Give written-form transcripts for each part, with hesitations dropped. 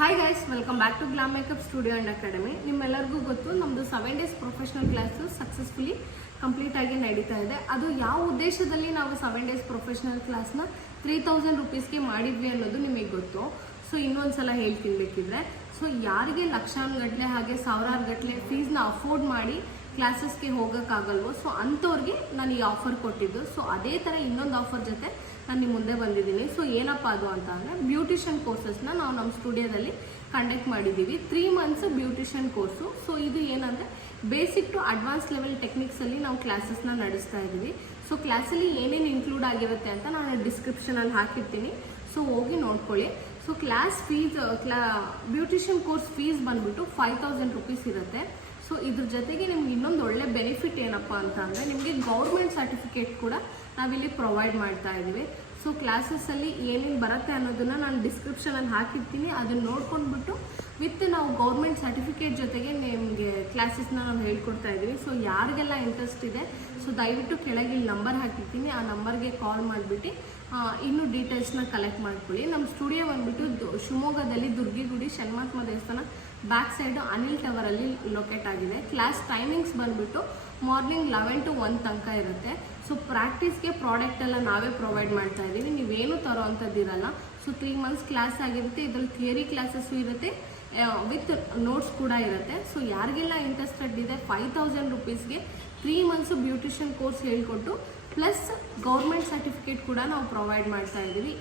Hi guys, welcome back to glam makeup studio and academy. ನಿಮ್ಮೆಲ್ಲರಿಗೂ ಗೊತ್ತು, ನಮ್ಮದು 7 days professional class successfully complete ಆಗಿ ನಡೀತಾ ಇದೆ. ಅದು ಯಾವ ಉದ್ದೇಶದಲ್ಲಿ ನಾವು 7 days ಪ್ರೊಫೆಷನಲ್ ಕ್ಲಾಸ್ನ 3000 rupeesಗೆ ಮಾಡಿದ್ವಿ ಅನ್ನೋದು ನಿಮಗೆ ಗೊತ್ತು. ಸೊ ಇನ್ನೊಂದ್ಸಲ ಹೇಳ್ತೀನಿ ಬೇಕಿದ್ರೆ. ಸೊ ಯಾರಿಗೆ ಲಕ್ಷಾನುಗಟ್ಟಲೆ ಹಾಗೆ ಸಾವಿರಾರು ಗಟ್ಟಲೆ ಫೀಸ್ನ ಅಫೋರ್ಡ್ ಮಾಡಿ ಕ್ಲಾಸಸ್ಗೆ ಹೋಗೋಕ್ಕಾಗಲ್ವೋ, ಸೊ ಅಂಥವ್ರಿಗೆ ನಾನು ಈ ಆಫರ್ ಕೊಟ್ಟಿದ್ದು. ಸೊ ಅದೇ ಥರ ಇನ್ನೊಂದು ಆಫರ್ ಜೊತೆ ನಾನು ನಿಮ್ಮ ಮುಂದೆ ಬಂದಿದ್ದೀನಿ. ಸೊ ಏನಪ್ಪ ಅದು ಅಂತ ಅಂದರೆ, ಬ್ಯೂಟಿಷಿಯನ್ ಕೋರ್ಸಸ್ನ ನಾವು ನಮ್ಮ ಸ್ಟುಡಿಯೋದಲ್ಲಿ ಕಂಡಕ್ಟ್ ಮಾಡಿದ್ದೀವಿ. 3 months ಬ್ಯೂಟಿಷಿಯನ್ ಕೋರ್ಸು. ಸೊ ಇದು ಏನಂದರೆ ಬೇಸಿಕ್ ಟು ಅಡ್ವಾನ್ಸ್ ಲೆವೆಲ್ ಟೆಕ್ನಿಕ್ಸಲ್ಲಿ ನಾವು ಕ್ಲಾಸಸ್ನ ನಡೆಸ್ತಾ ಇದ್ದೀವಿ. ಸೊ ಕ್ಲಾಸಲ್ಲಿ ಏನೇನು ಇನ್ಕ್ಲೂಡ್ ಆಗಿರುತ್ತೆ ಅಂತ ನಾನು ಡಿಸ್ಕ್ರಿಪ್ಷನಲ್ಲಿ ಹಾಕಿರ್ತೀನಿ. ಸೊ ಹೋಗಿ ನೋಡ್ಕೊಳ್ಳಿ. So class fees, beautician course fees ಬಂದ್ಬಿಟ್ಟು 5000 rupees ಇರುತ್ತೆ. ಸೊ ಇದ್ರ ಜೊತೆಗೆ ನಿಮ್ಗೆ ಇನ್ನೊಂದು ಒಳ್ಳೆ ಬೆನಿಫಿಟ್ ಏನಪ್ಪ ಅಂತ ಅಂದರೆ, ನಿಮಗೆ ಗೌರ್ಮೆಂಟ್ ಸರ್ಟಿಫಿಕೇಟ್ ಕೂಡ ನಾವಿಲ್ಲಿ ಪ್ರೊವೈಡ್ ಮಾಡ್ತಾ ಇದ್ದೀವಿ. ಸೊ ಕ್ಲಾಸಸ್ಸಲ್ಲಿ ಏನೇನು ಬರುತ್ತೆ ಅನ್ನೋದನ್ನು ನಾನು ಡಿಸ್ಕ್ರಿಪ್ಷನಲ್ಲಿ ಹಾಕಿರ್ತೀನಿ. ಅದನ್ನು ನೋಡ್ಕೊಂಡ್ಬಿಟ್ಟು ವಿತ್ ನಾವು ಗೌರ್ಮೆಂಟ್ ಸರ್ಟಿಫಿಕೇಟ್ ಜೊತೆಗೆ ನಿಮಗೆ ಕ್ಲಾಸಸ್ನ ನಾವು ಹೇಳ್ಕೊಡ್ತಾ ಇದ್ದೀವಿ. ಸೊ ಯಾರಿಗೆಲ್ಲ ಇಂಟ್ರೆಸ್ಟ್ ಇದೆ, ಸೊ ದಯವಿಟ್ಟು ಕೆಳಗೆ ಇಲ್ಲಿ ನಂಬರ್ ಹಾಕಿರ್ತೀನಿ. ಆ ನಂಬರ್ಗೆ ಕಾಲ್ ಮಾಡಿಬಿಟ್ಟು ಇನ್ನೂ ಡೀಟೇಲ್ಸ್ನ ಕಲೆಕ್ಟ್ ಮಾಡ್ಕೊಳ್ಳಿ. ನಮ್ಮ ಸ್ಟುಡಿಯೋ ಬಂದುಬಿಟ್ಟು ಶಿವಮೊಗ್ಗದಲ್ಲಿ ದುರ್ಗಿಗುಡಿ ಶನ್ಮಾತ್ಮ ದೇವಸ್ಥಾನ ಬ್ಯಾಕ್ ಸೈಡು ಅನಿಲ್ ಟವರಲ್ಲಿ ಲೊಕೇಟ್ ಆಗಿದೆ. ಕ್ಲಾಸ್ ಟೈಮಿಂಗ್ಸ್ ಬಂದುಬಿಟ್ಟು ಮಾರ್ನಿಂಗ್ 11 to 1 ತನಕ ಇರುತ್ತೆ. ಸೊ ಪ್ರಾಕ್ಟೀಸ್ಗೆ ಪ್ರಾಡಕ್ಟ್ ಎಲ್ಲ ನಾವೇ ಪ್ರೊವೈಡ್ ಮಾಡ್ತಾ ಇದ್ದೀವಿ, ನೀವೇನು ತರೋ ಅಂಥದ್ದಿರಲ್ಲ. ಸೊ 3 months ಕ್ಲಾಸ್ ಆಗಿರುತ್ತೆ. ಇದರಲ್ಲಿ ಥಿಯರಿ ಕ್ಲಾಸಸ್ಸು ಇರುತ್ತೆ, ವಿತ್ ನೋಟ್ಸ್ ಕೂಡ ಇರುತ್ತೆ. ಸೊ ಯಾರಿಗೆಲ್ಲ ಇಂಟ್ರೆಸ್ಟೆಡ್ ಇದೆ, 5000 rupeesಗೆ 3 months ಬ್ಯೂಟಿಷಿಯನ್ ಕೋರ್ಸ್ ಹೇಳ್ಕೊಟ್ಟು ಪ್ಲಸ್ ಗೌರ್ಮೆಂಟ್ ಸರ್ಟಿಫಿಕೇಟ್ ಕೂಡ ನಾವು ಪ್ರೊವೈಡ್ ಮಾಡ್ತಾ ಇದ್ದೀವಿ.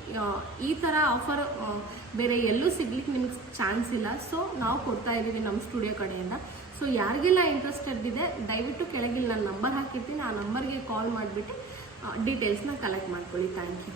ಈ ಥರ ಆಫರ್ ಬೇರೆ ಎಲ್ಲೂ ಸಿಗ್ಲಿಕ್ಕೆ ನಿಮಗೆ ಚಾನ್ಸ್ ಇಲ್ಲ. ಸೊ ನಾವು ಕೊಡ್ತಾ ಇದ್ದೀವಿ ನಮ್ಮ ಸ್ಟುಡಿಯೋ ಕಡೆಯಿಂದ. ಸೊ ಯಾರಿಗೆಲ್ಲ ಇಂಟ್ರೆಸ್ಟೆಡ್ ಇದೆ, ದಯವಿಟ್ಟು ಕೆಳಗಿಲ್ಲಿ ನಾನು ನಂಬರ್ ಹಾಕಿರ್ತೀನಿ. ಆ ನಂಬರ್ಗೆ ಕಾಲ್ ಮಾಡಿಬಿಟ್ಟು ಡೀಟೇಲ್ಸ್ನ ಕಲೆಕ್ಟ್ ಮಾಡ್ಕೊಳ್ಳಿ. Thank you.